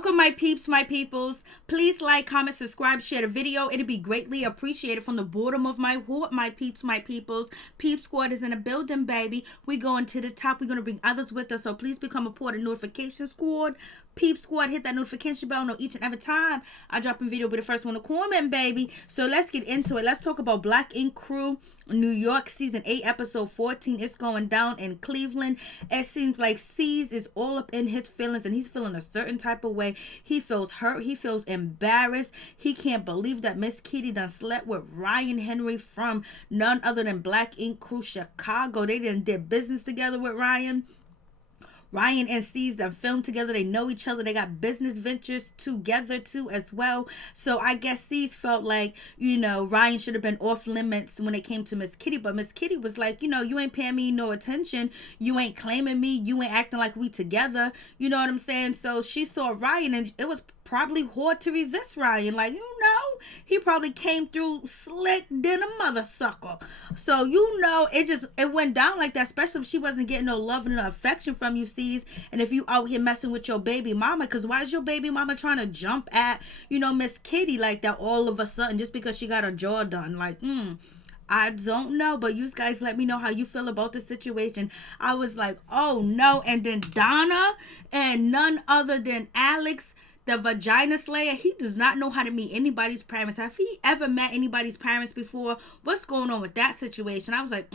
Welcome, my peeps, my peoples. Please like, comment, subscribe, share the video. It'd be greatly appreciated from the bottom of my heart, my peeps, my peoples. Peep Squad is in the building, baby. We going to the top. We're going to bring others with us, so please become a part of Notification Squad. Peep Squad, hit that notification bell. Know each and every time I drop a video, be the first one to comment, baby. So let's get into it. Let's talk about Black Ink Crew, New York, season 8, episode 14. It's going down in Cleveland. It seems like C's is all up in his feelings, and he's feeling a certain type of way. He feels hurt. He feels embarrassed. He can't believe that Miss Kitty done slept with Ryan Henry from none other than Black Ink Crew Chicago. They did business together with Ryan. Ryan and C's done filmed together. They know each other. They got business ventures together too as well. So I guess C's felt like, Ryan should have been off limits when it came to Miss Kitty. But Miss Kitty was like, you ain't paying me no attention. You ain't claiming me. You ain't acting like we together. You know what I'm saying? So she saw Ryan, and it was probably hard to resist Ryan. Like, he probably came through slick than a mother sucker. So, it went down like that, especially if she wasn't getting no love and no affection from you, C's. And if you out here messing with your baby mama, because why is your baby mama trying to jump at, Miss Kitty like that all of a sudden just because she got her jaw done? Like, I don't know, but you guys let me know how you feel about the situation. I was like, oh no. And then Donna and none other than Alex, the vagina slayer, he does not know how to meet anybody's parents. Have he ever met anybody's parents before? What's going on with that situation? I was like,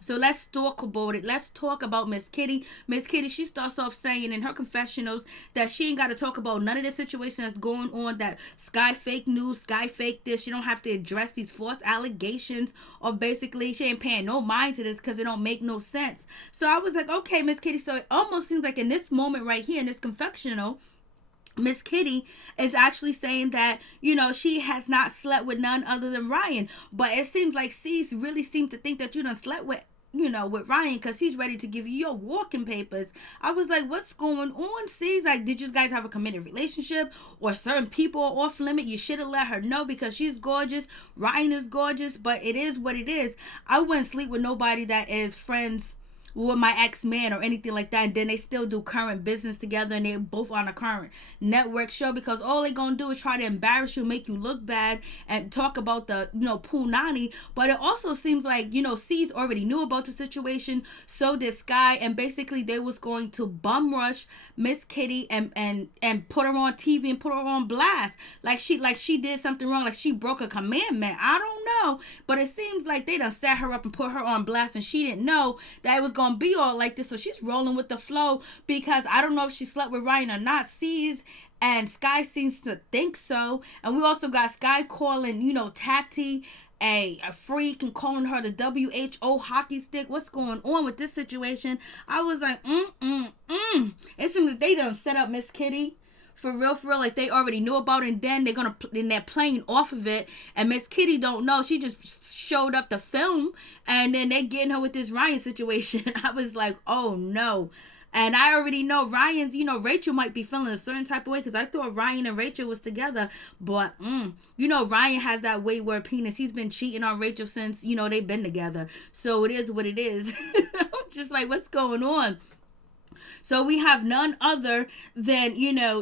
So let's talk about it. Let's talk about Miss Kitty. Miss Kitty, she starts off saying in her confessionals that she ain't got to talk about none of the situation that's going on, that Sky fake news, Sky fake this. She don't have to address these false allegations, or basically she ain't paying no mind to this because it don't make no sense. So I was like, okay, Miss Kitty. So it almost seems like in this moment right here, in this confessional, Miss Kitty is actually saying that, she has not slept with none other than Ryan. But it seems like C's really seem to think that you done slept with, with Ryan, because he's ready to give you your walking papers. I was like, what's going on, C's? Like, did you guys have a committed relationship, or certain people are off limit? You should have let her know, because she's gorgeous. Ryan is gorgeous, but it is what it is. I wouldn't sleep with nobody that is friends with my ex-man or anything like that, and then they still do current business together, and they're both on a current network show, because all they're gonna do is try to embarrass you, make you look bad, and talk about the punani. But it also seems like C's already knew about the situation, so did Sky, and basically they was going to bum rush Miss Kitty and put her on TV and put her on blast, like she did something wrong, like she broke a commandment. I don't know, but it seems like they done set her up and put her on blast, and she didn't know that it was gonna be all like this. So she's rolling with the flow, because I don't know if she slept with Ryan or not. C's and Sky seems to think so. And we also got Sky calling Tati a freak, and calling her the WHO hockey stick. What's going on with this situation? I was like, It seems like they done set up Miss Kitty for real, like they already knew about it, and then they're playing off of it, and Miss Kitty don't know. She just showed up to film, and then they're getting her with this Ryan situation. I was like, oh no. And I already know Ryan's, Rachel might be feeling a certain type of way, because I thought Ryan and Rachel was together. But, Ryan has that wayward penis. He's been cheating on Rachel since, they've been together. So it is what it is. I'm just like, what's going on? So we have none other than,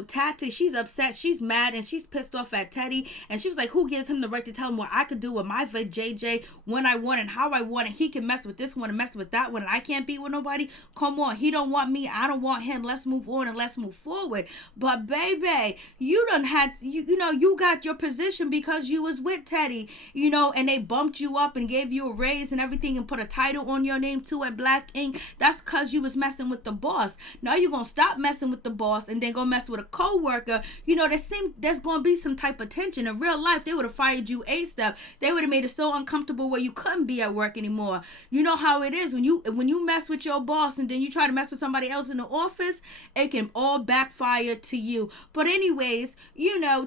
Tati. She's upset. She's mad, and she's pissed off at Teddy. And she was like, who gives him the right to tell him what I could do with my JJ when I want and how I want it? He can mess with this one and mess with that one, and I can't be with nobody. Come on. He don't want me. I don't want him. Let's move on and let's move forward. But baby, you done had, you got your position because you was with Teddy, and they bumped you up and gave you a raise and everything and put a title on your name too at Black Ink. That's because you was messing with the boss. Now you're going to stop messing with the boss and then go mess with a co-worker. There's going to be some type of tension. In real life, they would have fired you ASAP. They would have made it so uncomfortable where you couldn't be at work anymore. You know how it is when you mess with your boss and then you try to mess with somebody else in the office, it can all backfire to you. But anyways,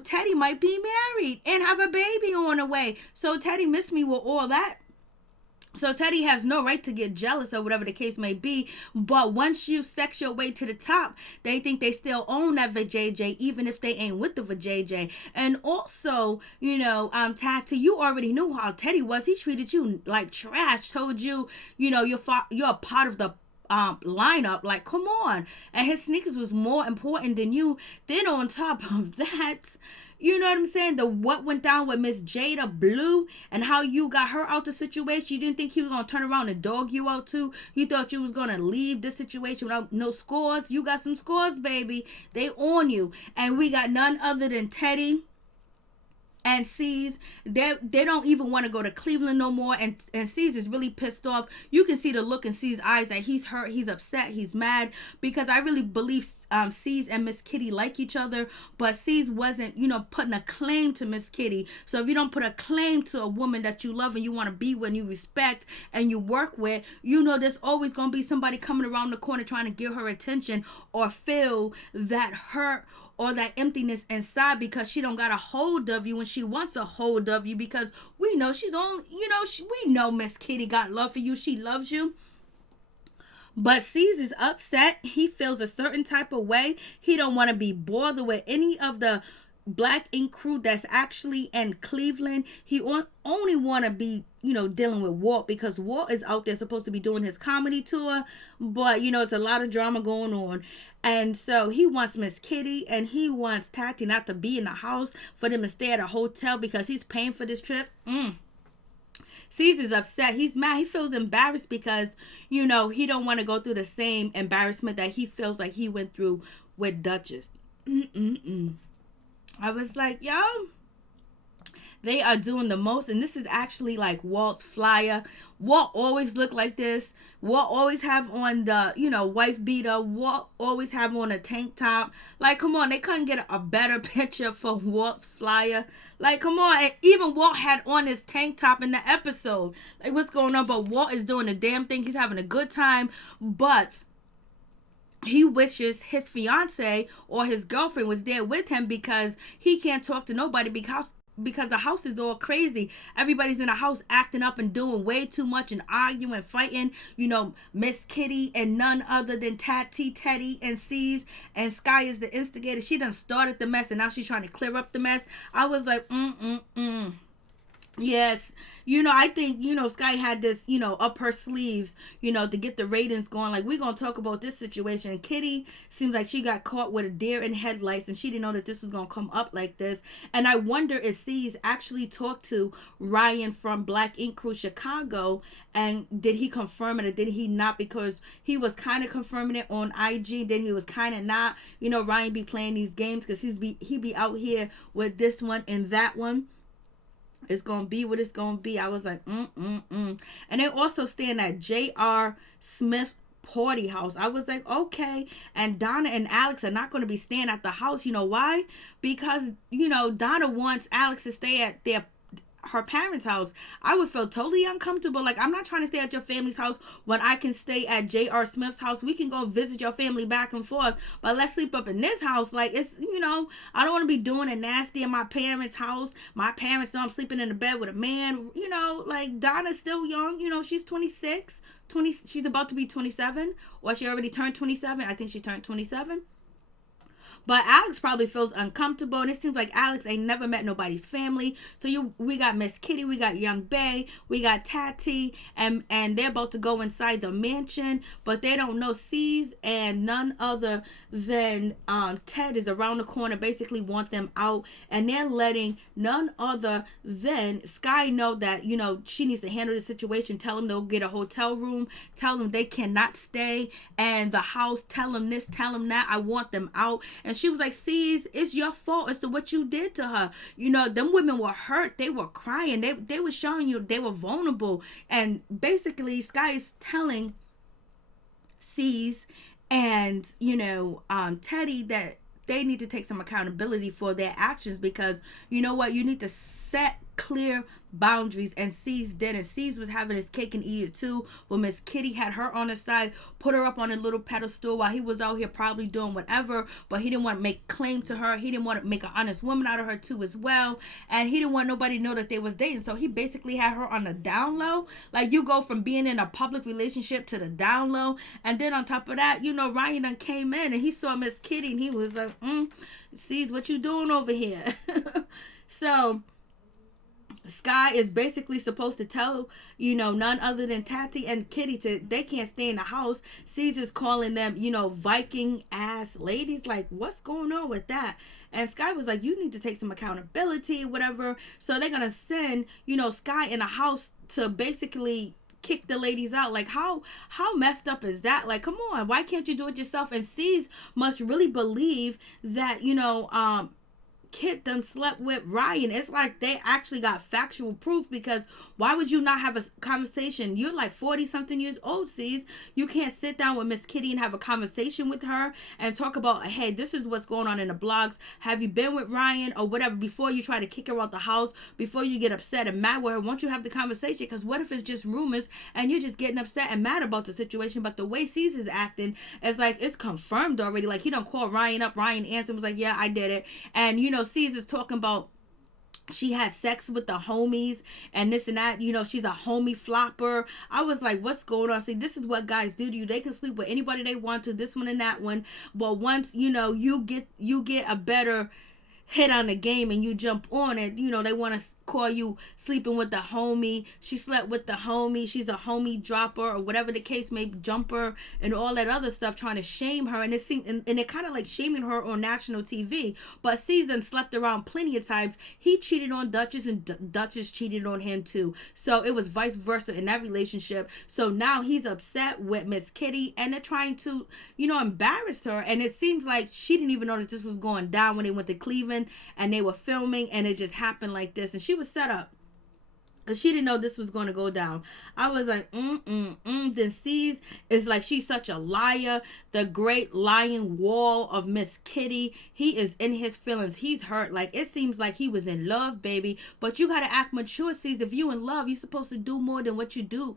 Teddy might be married and have a baby on the way. So Teddy missed me with all that. So Teddy has no right to get jealous or whatever the case may be. But once you sex your way to the top, they think they still own that vajayjay, even if they ain't with the vajayjay. And also, Tati, you already knew how Teddy was. He treated you like trash. Told you, you're a part of the lineup. Like, come on. And his sneakers was more important than you. Then on top of that, you know what I'm saying? What went down with Miss Jada Blue and how you got her out the situation. You didn't think he was going to turn around and dog you out too. You thought you was going to leave this situation without no scores. You got some scores, baby. They on you. And we got none other than Teddy and C's. They don't even want to go to Cleveland no more, and C's is really pissed off. You can see the look in C's eyes that he's hurt, he's upset, he's mad, because I really believe C's and Miss Kitty like each other, but C's wasn't, putting a claim to Miss Kitty. So if you don't put a claim to a woman that you love and you want to be with and you respect and you work with, there's always going to be somebody coming around the corner trying to give her attention or fill that hurt or that emptiness inside, because she don't got a hold of you when she wants a hold of you, because we know she's on, we know Miss Kitty got love for you. She loves you. But C's is upset. He feels a certain type of way. He don't want to be bothered with any of the Black Ink crew that's actually in Cleveland. He only want to be, dealing with Walt, because Walt is out there supposed to be doing his comedy tour. But, it's a lot of drama going on. And so he wants Miss Kitty and he wants Tati not to be in the house, for them to stay at a hotel because he's paying for this trip. Caesar's upset. He's mad. He feels embarrassed because, he don't want to go through the same embarrassment that he feels like he went through with Duchess. I was like, yo, they are doing the most. And this is actually like Walt's flyer. Walt always look like this. Walt always have on the, wife beater. Walt always have on a tank top. Like, come on. They couldn't get a better picture for Walt's flyer. Like, come on. And even Walt had on his tank top in the episode. Like, what's going on? But Walt is doing the damn thing. He's having a good time. But he wishes his fiance or his girlfriend was there with him, because he can't talk to nobody because the house is all crazy. Everybody's in the house acting up and doing way too much and arguing and fighting. Miss Kitty and none other than Tati, Teddy, and C's, and Sky is the instigator. She done started the mess and now she's trying to clear up the mess. I was like, Yes, I think, Sky had this, up her sleeves, to get the ratings going. Like, we're going to talk about this situation. Kitty seems like she got caught with a deer in headlights, and she didn't know that this was going to come up like this. And I wonder if C's actually talked to Ryan from Black Ink Crew Chicago, and did he confirm it or did he not? Because he was kind of confirming it on IG, then he was kind of not. Ryan be playing these games because he be out here with this one and that one. It's going to be what it's going to be. I was like, And they also staying at J.R. Smith Party House. I was like, okay. And Donna and Alex are not going to be staying at the house. You know why? Because, Donna wants Alex to stay at her parents' house. I would feel totally uncomfortable. Like, I'm not trying to stay at your family's house when I can stay at J.R. Smith's house. We can go visit your family back and forth, but let's sleep up in this house. Like, it's, I don't want to be doing it nasty in my parents' house. My parents know I'm sleeping in the bed with a man. Like, Donna's still young. She's 26, she's about to be 27, or she already turned 27. I think she turned 27. But Alex probably feels uncomfortable, and it seems like Alex ain't never met nobody's family. So we got Miss Kitty, we got Young Bay, we got Tati, and they're about to go inside the mansion, but they don't know C's and none other than Ted is around the corner, basically want them out, and they're letting none other than Sky know that, she needs to handle the situation. Tell them they'll get a hotel room, tell them they cannot stay and the house, tell them this, tell them that, I want them out. And she was like, C's, it's your fault as to what you did to her. Them women were hurt. They were crying. They were showing you they were vulnerable. And basically, Sky is telling C's and, Teddy that they need to take some accountability for their actions, because you know what? You need to set clear boundaries, and C's did, and C's was having his cake and eat it too. Well, Miss Kitty had her on the side, put her up on a little pedestal while he was out here probably doing whatever, but he didn't want to make claim to her. He didn't want to make an honest woman out of her too as well, and he didn't want nobody to know that they was dating. So he basically had her on the down low. Like, you go from being in a public relationship to the down low, and then on top of that, Ryan done came in and he saw Miss Kitty and he was like, C's, what you doing over here? So Sky is basically supposed to tell, none other than Tati and Kitty they can't stay in the house. Caesar's calling them, Viking ass ladies. Like, what's going on with that? And Sky was like, you need to take some accountability, whatever. So they're gonna send, Sky in a house to basically kick the ladies out. Like, how messed up is that? Like, come on, why can't you do it yourself? And C's must really believe that, Kit done slept with Ryan. It's like they actually got factual proof, because why would you not have a conversation? You're like 40 something years old, C's. You can't sit down with Miss Kitty and have a conversation with her and talk about, hey, this is what's going on in the blogs. Have you been with Ryan or whatever, before you try to kick her out the house, before you get upset and mad with her? Won't you have the conversation? Because what if it's just rumors and you're just getting upset and mad about the situation? But the way C's is acting, it's like it's confirmed already. Like, he done called Ryan up. Ryan answered, was like, yeah, I did it. And Caesar's talking about she had sex with the homies and this and that. She's a homie flopper. I was like, what's going on? See, this is what guys do to you. They can sleep with anybody they want to, this one and that one. But once, you get a better hit on the game and you jump on it, they want to call you sleeping with the homie. She slept with the homie. She's a homie dropper, or whatever the case may be, jumper, and all that other stuff, trying to shame her. And they're kind of like shaming her on national TV. But Season slept around plenty of times. He cheated on Duchess, and Duchess cheated on him too. So it was vice versa in that relationship. So now he's upset with Miss Kitty, and they're trying to, embarrass her. And it seems like she didn't even know that this was going down when they went to Cleveland and they were filming, and it just happened like this. And she was set up. She didn't know this was going to go down. I was like, Then C's is like, she's such a liar. The great lying wall of Miss Kitty. He is in his feelings. He's hurt. Like, it seems like he was in love, baby. But you got to act mature, C's. If you in love, you're supposed to do more than what you're doing.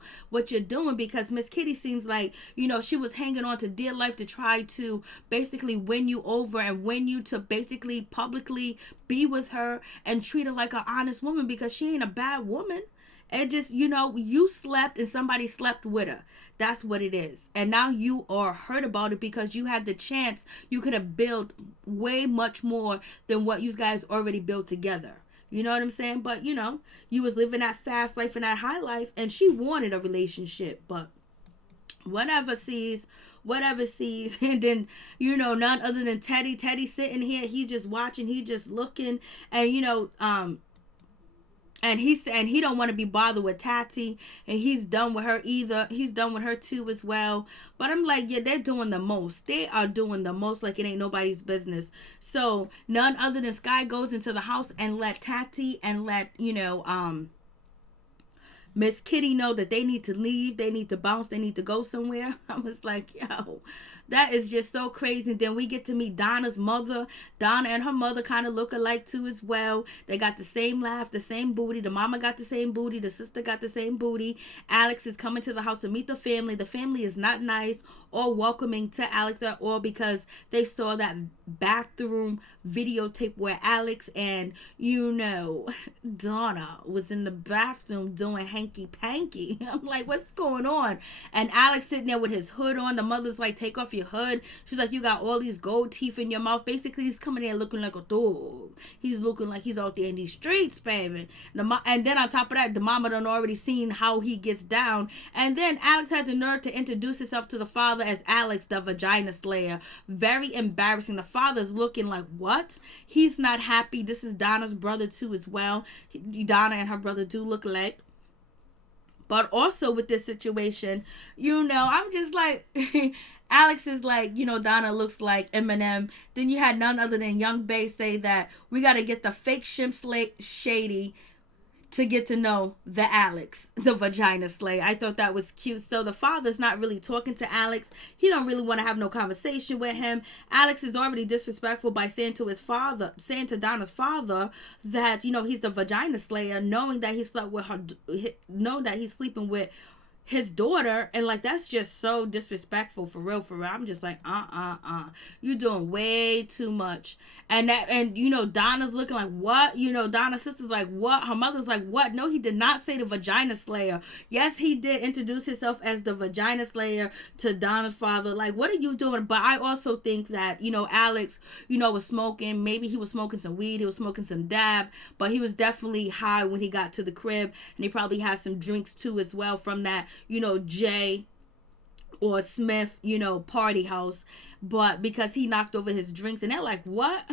Because Miss Kitty seems like, she was hanging on to dear life to try to basically win you over and win you to basically publicly be with her and treat her like an honest woman, because she ain't a bad woman. And just, you slept and somebody slept with her. That's what it is. And now you are hurt about it, because you had the chance. You could have built way much more than what you guys already built together. You know what I'm saying? But, you was living that fast life and that high life, and she wanted a relationship. But whatever, sees. And then, none other than Teddy sitting here. He just watching. He just looking. And, and he don't want to be bothered with Tati, and he's done with her either. He's done with her too as well. But I'm like, yeah, they're doing the most. They are doing the most, like it ain't nobody's business. So none other than Sky goes into the house and let Tati and let, Miss Kitty know that they need to leave, they need to bounce, they need to go somewhere. I was like, yo, that is just so crazy. And then we get to meet Donna's mother. Donna and her mother kind of look alike too as well. They got the same laugh, the same booty. The mama got the same booty. The sister got the same booty. Alex is coming to the house to meet the family. The family is not nice or welcoming to Alex at all, because they saw that bathroom videotape where Alex and Donna was in the bathroom doing hanky panky. I'm like, what's going on? And Alex sitting there with his hood on. The mother's like, take off your hood. She's like, you got all these gold teeth in your mouth. Basically, he's coming in looking like a dog. He's looking like he's out there in these streets, baby. And then on top of that, the mama done already seen how he gets down. And then Alex had the nerve to introduce himself to the father as Alex, the vagina slayer. Very embarrassing. The father's looking like, what? He's not happy. This is Donna's brother too as well. Donna and her brother do look alike. But also with this situation, I'm just like, Alex is like, Donna looks like Eminem. Then you had none other than Young Bay say that we got to get the fake Slim Shady to get to know the Alex, the vagina slayer. I thought that was cute. So the father's not really talking to Alex. He don't really want to have no conversation with him. Alex is already disrespectful by saying to Donna's father that, he's the vagina slayer, knowing that he slept with her, knowing that he's sleeping with his daughter, and like that's just so disrespectful, for real, for real. I'm just like, you doing way too much. And you know, Donna's looking like, what? You know, Donna's sister's like, what? Her mother's like, what? No, he did not say the vagina slayer. Yes, he did introduce himself as the vagina slayer to Donna's father. Like, what are you doing? But I also think that, you know, Alex, you know, was smoking. Maybe he was smoking some weed, he was smoking some dab, but he was definitely high when he got to the crib, and he probably had some drinks too as well from that, you know, Jay or Smith, you know, party house. But because he knocked over his drinks, and they're like, what?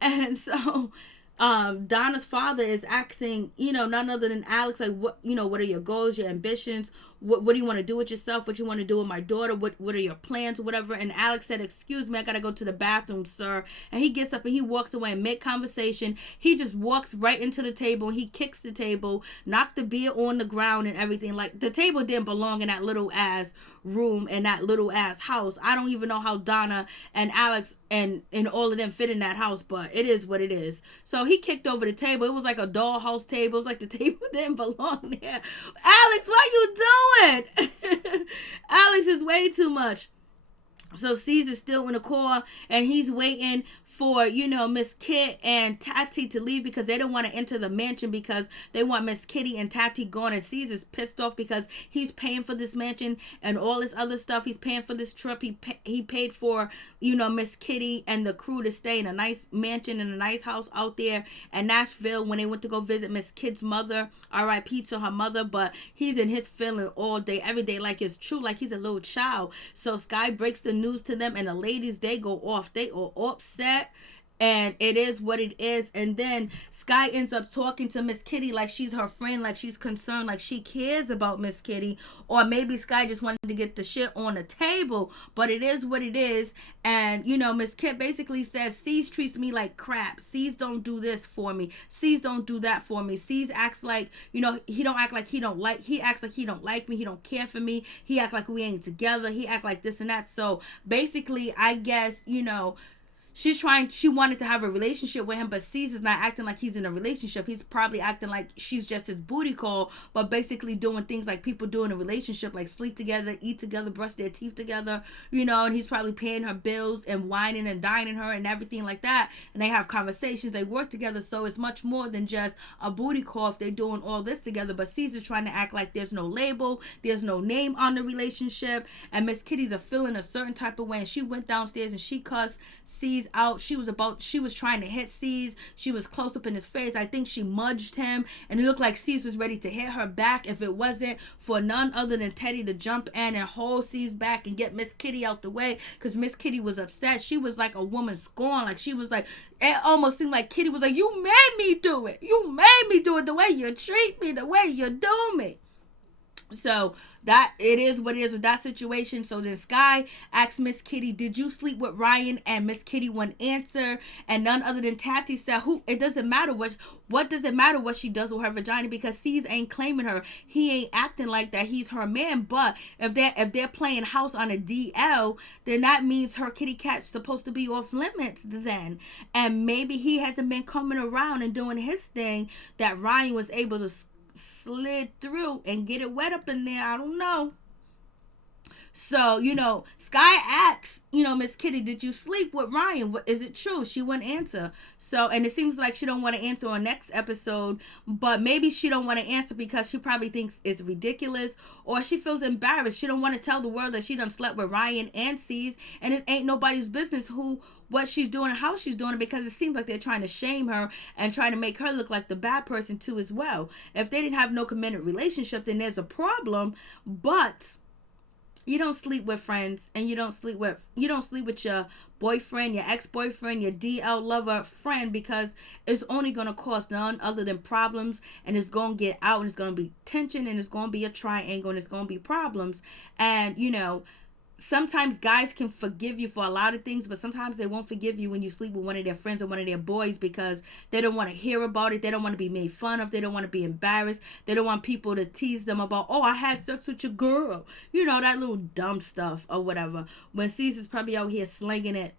And so Donna's father is asking, you know, none other than Alex, like, what, you know, what are your goals, your ambitions? What do you want to do with yourself? What you want to do with my daughter? What are your plans or whatever? And Alex said, excuse me, I gotta go to the bathroom, sir. And he gets up and he walks away in mid-conversation. He just walks right into the table. He kicks the table, knocked the beer on the ground and everything. Like, the table didn't belong in that little ass room and that little ass house. I don't even know how Donna and Alex and all of them fit in that house, but it is what it is. So he kicked over the table. It was like a dollhouse table. It was like the table didn't belong there. Alex, what you doing? Alex is way too much. So Caesar's still in the car, and he's waiting for, you know, Miss Kit and Tati to leave because they don't want to enter the mansion because they want Miss Kitty and Tati gone. And Caesar's pissed off because he's paying for this mansion and all this other stuff. He's paying for this trip. He paid for, you know, Miss Kitty and the crew to stay in a nice mansion in a nice house out there in Nashville when they went to go visit Miss Kit's mother. R.I.P. to her mother. But he's in his feeling all day, every day, like it's true, like he's a little child. So Sky breaks the news to them, and the ladies, they go off. They are upset. And it is what it is. And then Sky ends up talking to Miss Kitty like she's her friend, like she's concerned, like she cares about Miss Kitty. Or maybe Sky just wanted to get the shit on the table. But it is what it is. And, you know, Miss Kit basically says, C's treats me like crap. C's don't do this for me. C's don't do that for me. C's acts like, you know, he don't act like he acts like he don't like me. He don't care for me. He act like we ain't together. He act like this and that. So basically, I guess, you know, she wanted to have a relationship with him, but Caesar's not acting like he's in a relationship. He's probably acting like she's just his booty call, but basically doing things like people do in a relationship, like sleep together, eat together, brush their teeth together, you know, and he's probably paying her bills and whining and dining her and everything like that. And they have conversations, they work together, so it's much more than just a booty call if they're doing all this together. But Caesar's trying to act like there's no label, there's no name on the relationship, and Miss Kitty's a feeling a certain type of way, and she went downstairs and she cussed C's out. She was trying to hit C's. She was close up in his face. I think she mudged him, and it looked like C's was ready to hit her back if it wasn't for none other than Teddy to jump in and hold C's back and get Miss Kitty out the way, because Miss Kitty was upset. She was like a woman scorned. Like, she was like, it almost seemed like Kitty was like, you made me do it. You made me do it, the way you treat me, the way you do me. So that it is what it is with that situation. So then Sky asked Miss Kitty, did you sleep with Ryan? And Miss Kitty wouldn't answer, and none other than Tati said, it doesn't matter what does it matter what she does with her vagina, because C's ain't claiming her. He ain't acting like that. He's her man. But if they're playing house on a DL, then that means her kitty cat's supposed to be off limits then. And maybe he hasn't been coming around and doing his thing that Ryan was able to slid through and get it wet up in there. I don't know. So, you know, Sky asks, you know, Miss Kitty, did you sleep with Ryan? Is it true? She wouldn't answer. So, and it seems like she don't want to answer on next episode, but maybe she don't want to answer because she probably thinks it's ridiculous, or she feels embarrassed. She don't want to tell the world that she done slept with Ryan and C's, and it ain't nobody's business what she's doing and how she's doing it, because it seems like they're trying to shame her and trying to make her look like the bad person too as well. If they didn't have no committed relationship, then there's a problem. But you don't sleep with friends, and you don't sleep with your boyfriend, your ex-boyfriend, your DL lover friend, because it's only going to cause none other than problems, and it's going to get out, and it's going to be tension, and it's going to be a triangle, and it's going to be problems. And, you know, sometimes guys can forgive you for a lot of things, but sometimes they won't forgive you when you sleep with one of their friends or one of their boys, because they don't want to hear about it. They don't want to be made fun of. They don't want to be embarrassed. They don't want people to tease them about, oh, I had sex with your girl. You know, that little dumb stuff or whatever. When Caesar's probably out here slinging it.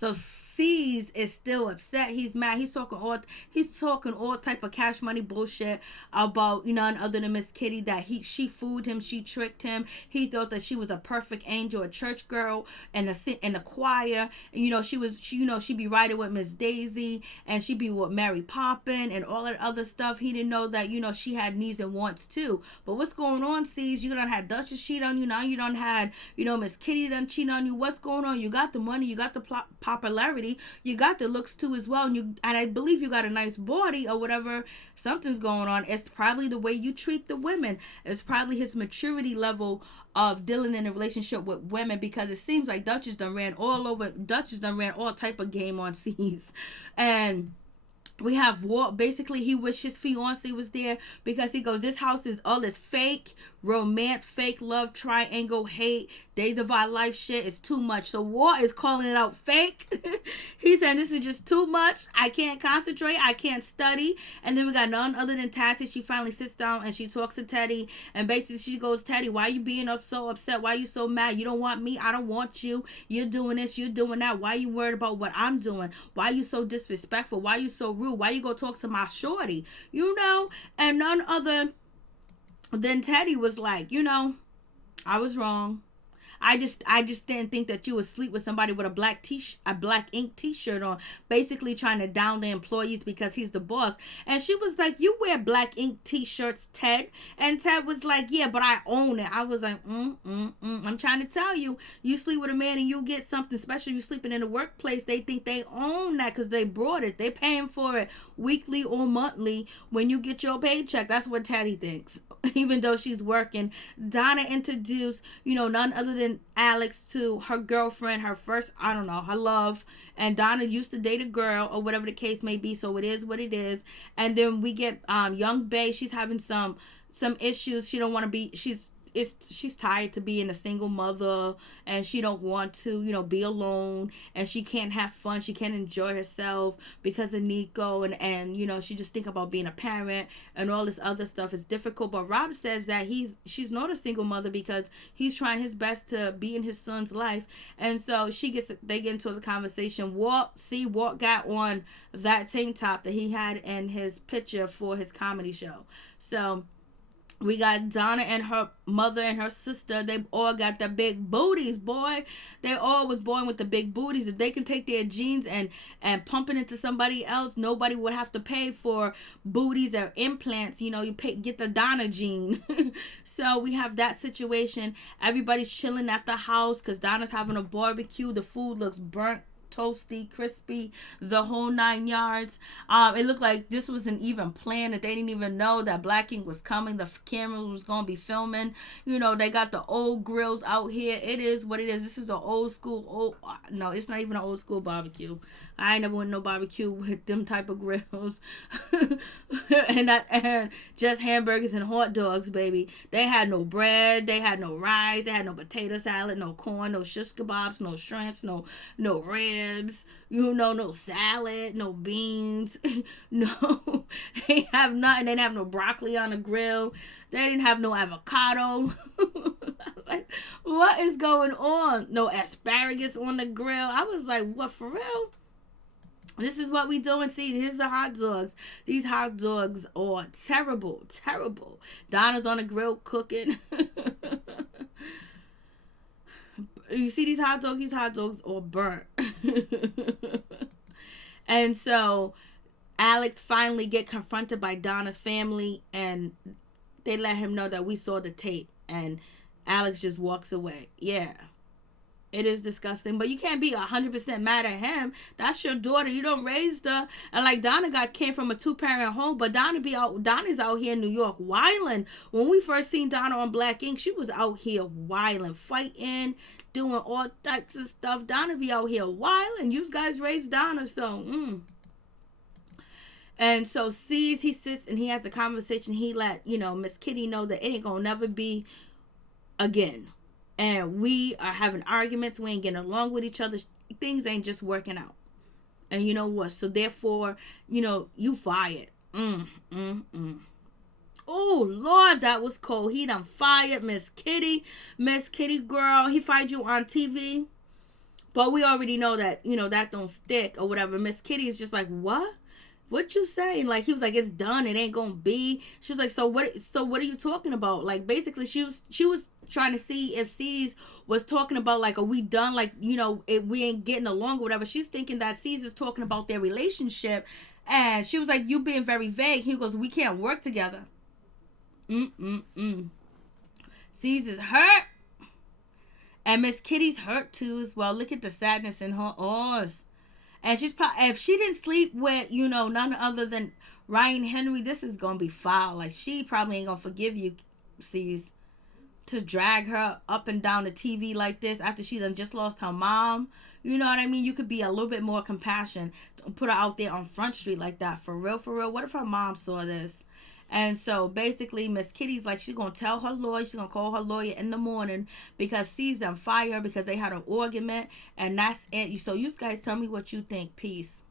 So C's is still upset. He's mad. He's talking all type of cash money bullshit about, none other than Miss Kitty, that she fooled him, she tricked him. He thought that she was a perfect angel, a church girl, and in the choir. And, she be riding with Miss Daisy, and she be with Mary Poppin and all that other stuff. He didn't know that, she had needs and wants too. But what's going on, C's? You done had Duchess cheat on you. Now you done had, Miss Kitty done cheat on you. What's going on? You got the money, you got the popularity, you got the looks too as well, and I believe you got a nice body or whatever. Something's going on. It's probably the way you treat the women. It's probably his maturity level of dealing in a relationship with women, because it seems like Duchess done ran all type of game on C's. And we have Walt. Basically, he wished his fiance was there, because he goes, this house is all this fake romance, fake love triangle, hate, days of our life shit is too much. So Walt is calling it out fake. He's saying this is just too much. I can't concentrate. I can't study. And then we got none other than Tati. She finally sits down and she talks to Teddy. And basically she goes, Teddy, why you being so upset? Why you so mad? You don't want me. I don't want you. You're doing this. You're doing that. Why you worried about what I'm doing? Why you so disrespectful? Why you so rude? Why you go talk to my shorty? And none other than Teddy was like, I was wrong. I just didn't think that you would sleep with somebody with a black ink t-shirt on, basically trying to down the employees because he's the boss. And she was like, you wear black ink t-shirts, Ted. And Ted was like, yeah, but I own it. I was like, I'm trying to tell you, you sleep with a man and you get something special. You sleeping in the workplace, they think they own that because they brought it. They paying for it weekly or monthly when you get your paycheck. That's what Teddy thinks. Even though she's working. Donna introduced, none other than Alex to her girlfriend, her first, her love. And Donna used to date a girl or whatever the case may be. So it is what it is. And then we get young Bae. She's having some issues. She don't want to be, she's tired to being a single mother, and she don't want to, be alone, and she can't have fun. She can't enjoy herself because of Nico, and she just think about being a parent and all this other stuff is difficult. But Rob says that she's not a single mother because he's trying his best to be in his son's life. And so they get into the conversation. Walt got on that same top that he had in his picture for his comedy show. So we got Donna and her mother and her sister. They all got the big booties, boy. They all was born with the big booties. If they can take their genes and pump it into somebody else, nobody would have to pay for booties or implants. You get the Donna gene. So we have that situation. Everybody's chilling at the house because Donna's having a barbecue. The food looks burnt, toasty, crispy, the whole 9 yards. It looked like this wasn't even planned, that they didn't even know that Black Ink was coming. The camera was going to be filming. They got the old grills out here. It is what it is. This is an old school, no, it's not even an old school barbecue. I ain't never went to no barbecue with them type of grills. and just hamburgers and hot dogs, baby. They had no bread, they had no rice, they had no potato salad, no corn, no shish kebabs, no shrimps, no ribs, no salad, no beans, no, they have nothing. They didn't have no broccoli on the grill. They didn't have no avocado. I was like, what is going on? No asparagus on the grill. I was like, what, for real? This is what we doing. See, here's the hot dogs. These hot dogs are terrible, terrible. Donna's on the grill cooking. You see these hot dogs are burnt. And so Alex finally get confronted by Donna's family, and they let him know that we saw the tape, and Alex just walks away. Yeah. It is disgusting, but you can't be 100% mad at him. That's your daughter. You don't raise her. And like Donna came from a 2-parent home, but Donna's out here in New York wilding. When we first seen Donna on Black Ink, she was out here wilding, fighting, doing all types of stuff. Donna be out here wilding. You guys raised Donna, so And so he sits and he has the conversation. He let Miss Kitty know that it ain't gonna never be again. And we are having arguments. We ain't getting along with each other. Things ain't just working out. And you know what? So therefore, you fired. Oh, Lord, that was cold. He done fired Miss Kitty. Miss Kitty, girl. He fired you on TV. But we already know that, that don't stick or whatever. Miss Kitty is just like, what you saying? Like, he was like, it's done, it ain't gonna be. She was like, so what are you talking about? Like, basically she was trying to see if C's was talking about, like, are we done? Like, if we ain't getting along or whatever. She's thinking that C's is talking about their relationship. And she was like, you being very vague. He goes, we can't work together. C's is hurt. And Miss Kitty's hurt too as well. Look at the sadness in her eyes. And she's probably, if she didn't sleep with, none other than Ryan Henry, this is going to be foul. Like, she probably ain't going to forgive you, C's, to drag her up and down the TV like this after she done just lost her mom. You know what I mean? You could be a little bit more compassion. Don't put her out there on Front Street like that. For real, for real. What if her mom saw this? And so basically Miss Kitty's like, she's going to tell her lawyer, she's going to call her lawyer in the morning because C's on fire because they had an argument, and that's it. So you guys tell me what you think. Peace.